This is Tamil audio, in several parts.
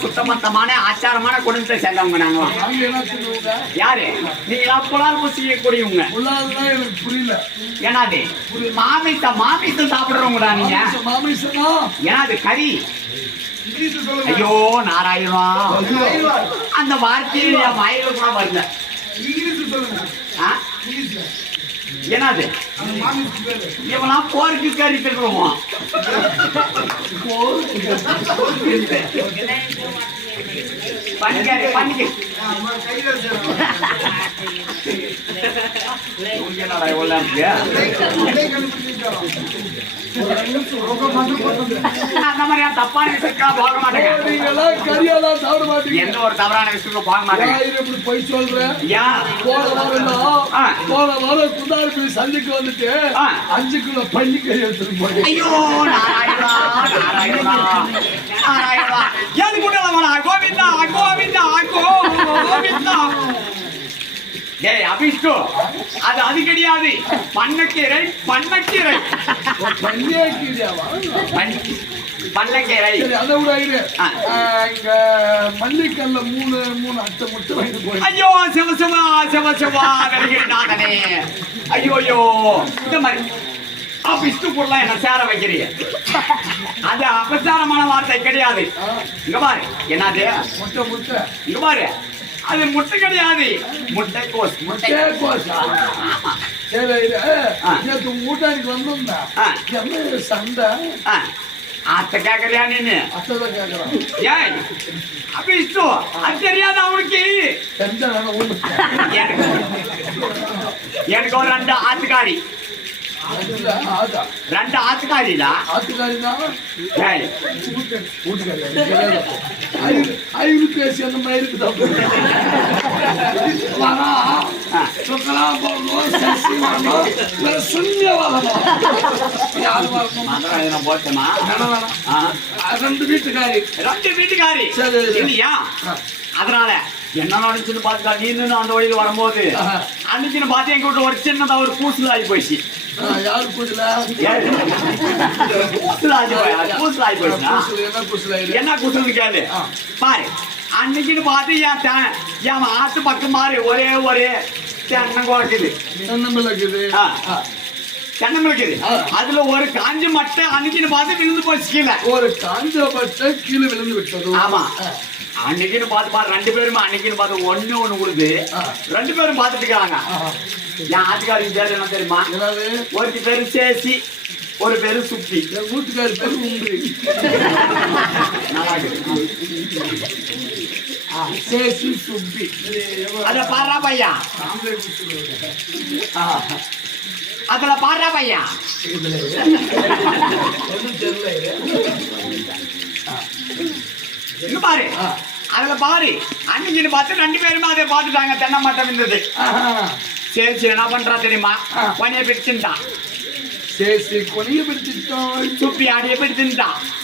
சுத்தமத்தமான ஆச்சாரமான குடும்பத்தை சேர்ந்தவங்க நாங்க. யாரு? நீங்களா புலால் எனக்கு புரியல. ஏன்னாது மாமிசம் மாமிசம் சாப்பிடுறவங்கடா நீங்க. ஏன்னாது கறி? ஐயோ நாராயணா. அந்த வார்த்தையை என் வாயில கூட வரல. ஆ? என்னது? இவனா போருக்கு கறி திட்டுருவான் பண்ணிக்காரு பண்ணிக்க. அந்த மாதிரி தப்பான விஷயத்துக்கு போக மாட்டேங்க எந்த ஒரு தவறான விஷயத்துக்கு போக மாட்டேங்க. இப்படி போய் சொல்றேன் ஏன் போன வாரம் ஆ. போன வாரம் குந்தாரி சந்தைக்கு வந்துட்டு ஆ. அஞ்சு கிலோ பள்ளிக்கறி எடுத்துட்டு போய் ஐயோ கோவிந்தா கோவிந்தா கோவிந்தா. ஏய் அபிஷ்டு அது அது கிடையாது பண்ணக்கீரை பண்ணக்கீரை பண்ணக்கீரை அதை விட இங்க மல்லிக்கல்ல மூணு மூணு அட்டை முட்டை வாங்கிட்டு போய் ஐயோ சிவ சிவா சிவ சிவா வெறுகிறநாதனே ஐயோ ஐயோ. இந்த மாதிரி அபிஷ்டு பொருளா என்ன சேர வைக்கிறீங்க. அது அபச்சாரமான வார்த்தை கிடையாது. இங்க பாரு என்னது? முட்டை முட்டை. இங்க பாரு. அது முட்டை கிடையாது. முட்டை கோஸ் முட்டை கேக்கோசா சரி இது வந்திருந்தா ஆ. என்ன சண்டை? அத்தை கேக்குறியா நீனு? அத்தைதான் கேட்கறான் ஏய் அப்படி இஷ்டம் அது தெரியாது அவனுக்கு எனக்கு ஒரு ரெண்டு ஆத்துக்காரி. ரெண்டு ஆத்துக்காரிடா ஐயரு பேசி அந்த மாதிரி இருக்குதா? வரா. சுக்கலா போடணும் சசி வரணும் வேற சுண்ணிய வரணும் யாரு வரணும் போட்டேமா ரெண்டு வீட்டுக்காரி. ரெண்டு. அதனால என்ன நடந்துச்சுன்னு பார்த்துட்டா நீனு அந்த வழியில் வரும்போது. அன்னைக்குன்னு பார்த்து எங்க வீட்டுல ஒரு சின்னதா ஒரு பூசல் ஆகி போயிடுச்சு. யாரு பூசல்? ஆகி பூசல் ஆகி என்ன குசல்னு கேளு. பாரு அன்னைக்குன்னு பார்த்து என் தே- என் ஆத்து பக்கம் மாறி ஒரே ஒரே தென்னங்கோ இருக்குது என்ன இருக்குது ஆ. தென்னம் இருக்குது ஆ. அதுல ஒரு காஞ்ச மட்டை அன்னைக்குன்னு பார்த்து விழுந்து போச்சு கீழே. ஒரு காஞ்ச பட்டை கீழே விழுந்து விட்டது. ஆமா. அன்னைக்குன்னு பார்த்து பாரு ரெண்டு பேருமே அன்னைக்குன்னு பார்த்து ஒண்ணு ஒண்ணு கொடுது ஆ. ரெண்டு பேரும் பார்த்துட்டு இருக்காங்க. என் ஆத்துக்காரிக்கு பேர் என்ன தெரியுமா? ஒருத்தி பேரு சேசி ஒரு பேரு சுப்பி. என் வீட்டுக்காரி பேரு உண்டு. நல்லா சேசி சுப்பி. அத பாடுறா பையா. அதுல பாடுறா பையா. ஒன்றும் தெரியல பாரு. அதுல பாரு. அன்னைக்குன்னு பார்த்து ரெண்டு பேருமே அதை பார்த்துட்டாங்க. தென்னை மட்டம் இருந்தது. ஆஹா. சேச்சி என்ன பண்றா தெரியுமா. பனிய பிடிச்சுட்டான் சேசி கொனைய பிடிச்சிட்டோம். சுப்பி அடிய பிடிச்சுட்டான்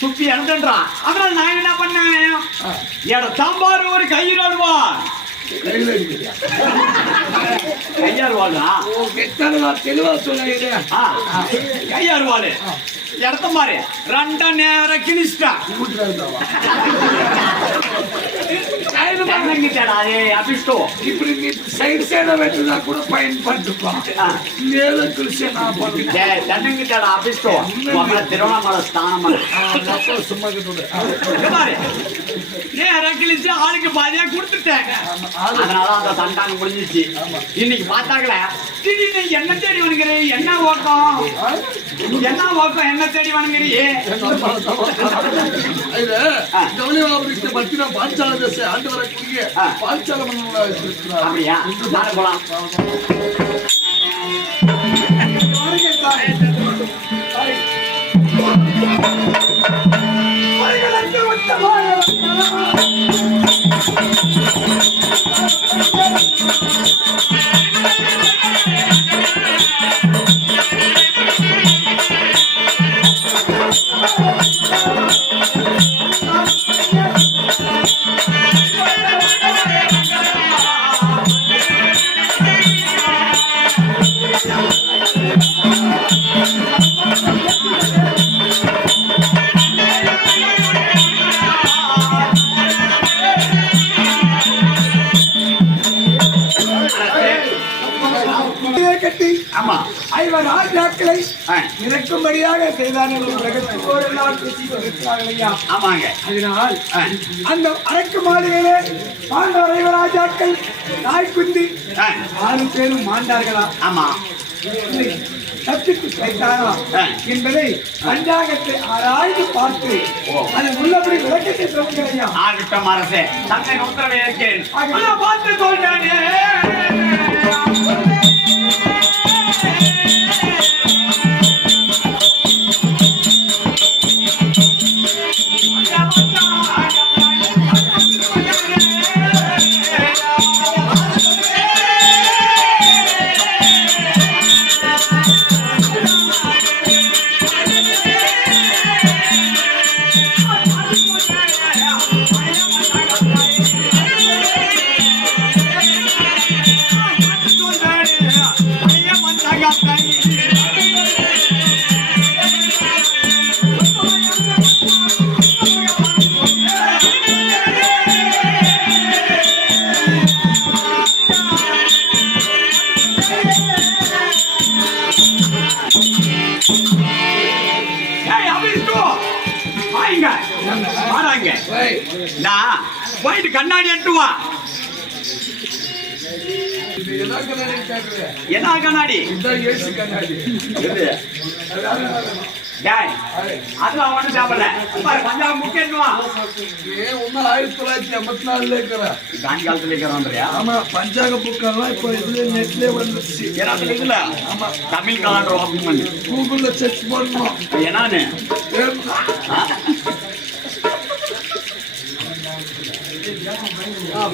சுப்பி என்னதுன்றான் அதனால நான் என்ன பண்ணேன்? எட சாம்பார் ஒரு கையில் அடிக்கிறியா கையாறுவாளா இடத்த பாரு ரெண்ட நேரம் கிணிச்சிட்டா தென்னங்கிட்டடா ஏ அபிஷ்டோ இப்படி நீ சைடு சைடா வெட்டுனா கூட பயன்பட்டுப்பான். மேல நான் தென்னங்கிட்டடா உங்களை திருவண்ணாமலை ஸ்தானம் சும்மா கிட்ட நேரம் கிழிச்சு ஆளுக்கு பாதியா கொடுத்துட்டேன். அதனால அந்த சண்டாங்க முடிஞ்சிச்சு இன்னைக்கு பார்த்தாங்களே திடீர்னு என்ன தேடி வணங்குறே என்ன ஓட்டம்? என்ன ஓட்டம் என்ன தேடி வணங்குறியே இது ஆ. கவனிவாபுரிக்கு பத்தின பாஞ்சால தேச ஆண்டு வரக்கூடிய. பாஞ்சால மன்னனோட அப்படியா நாளை போலாம். சைவ ராஜாக்களை ஆ, இறக்கும்படியாக செய்தார்கள் ஆமாங்க. அதனால் அந்த அரக்கு மாளிகையிலே பாண்டவ ராஜாக்கள் நாய்க்குந்தி ஆறு பேரும் மாண்டார்களா? ஆமா. தப்பித்து. என்பதை பஞ்சாங்கத்தை ஆராய்ந்து பார்த்து ஓ. அது உள்ளபடி விளக்கத்தை சொல்லுங்களையா ஆகட்டும் அரசே. தந்தை உத்தரவை ஏற்கேன். பார்த்து சொல்றானே Yeah. போயிட்டு கண்ணாடி எட்டு வா. என்ன கண்ணாடி? ஒண்ணும் தேவையில்ல. பாரு, பஞ்சாப் வா. ஆயிரத்தி தொள்ளாயிரத்தி எண்பத்தி நாலுல இருக்கிறேன் காந்தி காலத்துல இருக்கிறோன்றியா? ஆமா பஞ்சாங்க புக்கெல்லாம் இப்போ இதுல நெட்லயே வந்துருச்சு ஏன்னா இதுல தமிழ் கலாண்டர் கூகுள்ல சர்ச் பண்ணணும் என்னான்னு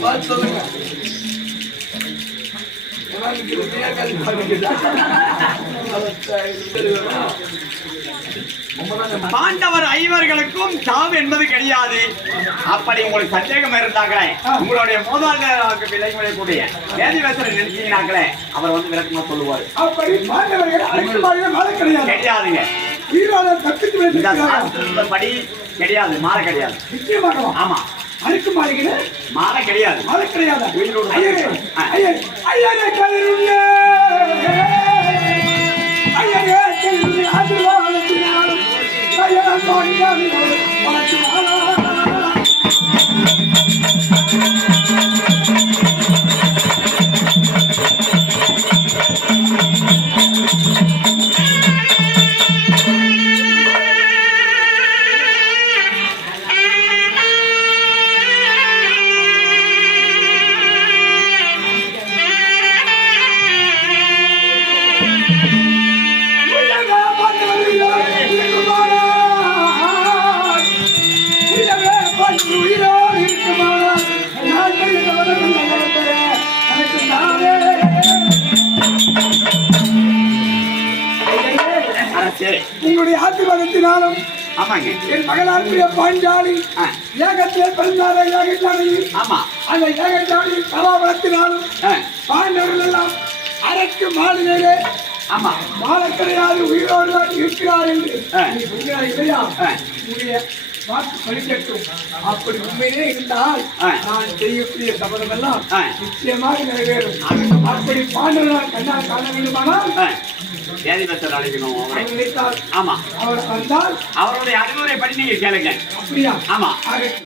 பார்த்து சொல்லுங்க. பாண்டவர் ஐவர்களுக்கும் சாவு என்பது கிடையாது. அப்படி உங்களுக்கு சந்தேகம் இருந்தாங்களே உங்களுடைய மோதாளர்களுக்கு விலைமுறைக்கூடிய வேதிவேசரை நினைச்சீங்கனாங்களே அவர் வந்து விளக்கமா சொல்லுவார். அப்படி கிடையாது. கிடையாதுங்க. சாஸ்திரப்படி கிடையாது மாலை கிடையாது. ஆமா. அழுக்கு மாளிகையில மாலை கிடையாது. மாலை கிடையாதா. ஐயரே ஆ. ஐயரே ஐயரே கதிருள்ளே அரசே உங்களுடைய ஆசீர்வாதத்தினாலும் ஆமாங்க. என் மகளாருடைய பாஞ்சாலி ஏகத்திலே பிறந்தார ஏகச்சாமி ஆமா. அந்த ஏகச்சாமி கலாபலத்தினாலும் பாண்டவர்கள் எல்லாம் அரக்கு மாளிகையிலே ஆமா. கிடையாது உயிரோடு தான் இருக்கிறார் என்று. சொல்கிறாய் இல்லையா. உன்னுடைய வாக்கு பலிக்கட்டும் அப்படி உண்மையிலே இருந்தால். நான் செய்யக்கூடிய சபதம் எல்லாம். நிச்சயமாக நிறைவேறும். அப்படி பாண்டவர்கள் கண்ணால் காண வேண்டுமானால் வேதிவேசர் அழைக்கணும் அவரை ஆமா. அவர் வந்தால் அவருடைய அறிவுரைப்படி நீங்க கேளுங்க. அப்படியா? ஆமா.